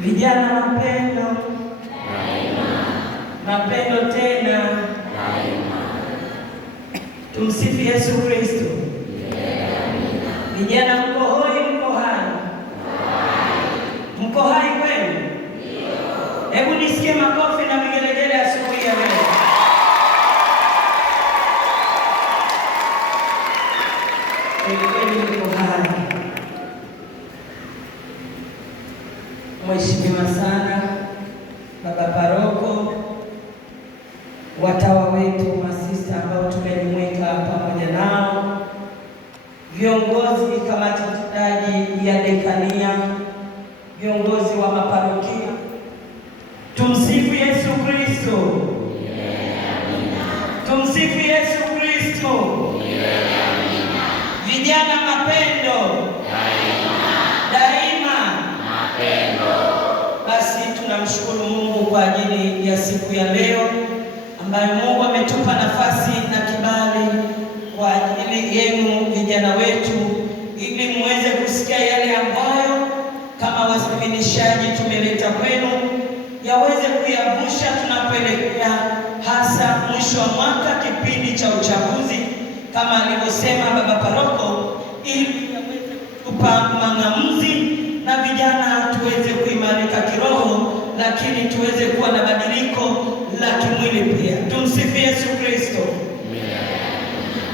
Vijana mapendo daima, mapendo tena daima. Tumsifu Yesu Kristo. Vijana mko hoi, mko hai? Mko hai kweli? Hebu nisikie makofi na vigelegele asubuhi ya leo. Kweli mko hai. Mheshimiwa sana Baba Paroko, watawa wetu, masista ambao tumejumuika pamoja nao, viongozi kamati tendaji ya dekania, viongozi wa maparokia, tumsifu Yesu Kristo. Tumsifu Yesu Kristo. Vijana mapendo daima. Basi tunamshukuru Mungu kwa ajili ya siku ya leo ambayo Mungu ametupa nafasi na kibali kwa ajili yenu vijana wetu, ili muweze kusikia yale ambayo kama waseminishaji tumeleta kwenu, yaweze kuyavusha tunapoelekea hasa mwisho wa mwaka, kipindi cha uchaguzi kama alivyosema Baba Paroko, ili yaweze kutupa mang'amuzi na vijana tuweze kuimarika kiroho, lakini tuweze kuwa na badiliko la kimwili pia. Tumsifu Yesu Kristo.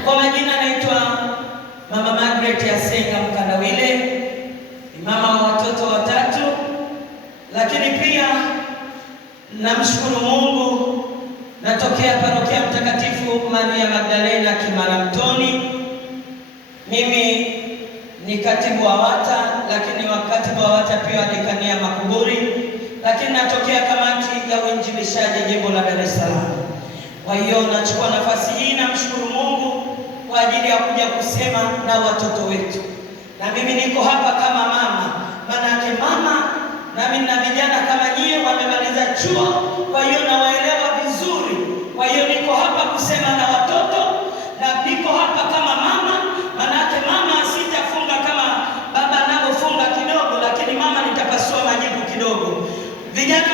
Kwa majina naitwa Mama Margaret Yasenga Mkandawile, ni mama wa watoto watatu, lakini pia namshukuru Mungu, natokea parokia Mtakatifu Maria Magdalena Kimara Mtoni. Mimi ni katibu wa WATA, lakini wakatibu wa WATA pia dekania Makuburi, lakini natokea kamati ya uinjilishaji jimbo la Dar es Salaam. Kwa hiyo nachukua nafasi hii na mshukuru Mungu kwa ajili ya kuja kusema na watoto wetu, na mimi niko hapa kama mama, manake mama nami na vijana kama nyie wamemaliza chuo, kwa hiyo nawaelewa vizuri. Kwa hiyo niko hapa kusema na watoto, na niko hapa kama mama, manake mama sitafunga kama baba anavyofunga kidogo, lakini mama nitapasua majibu kidogo. Vijana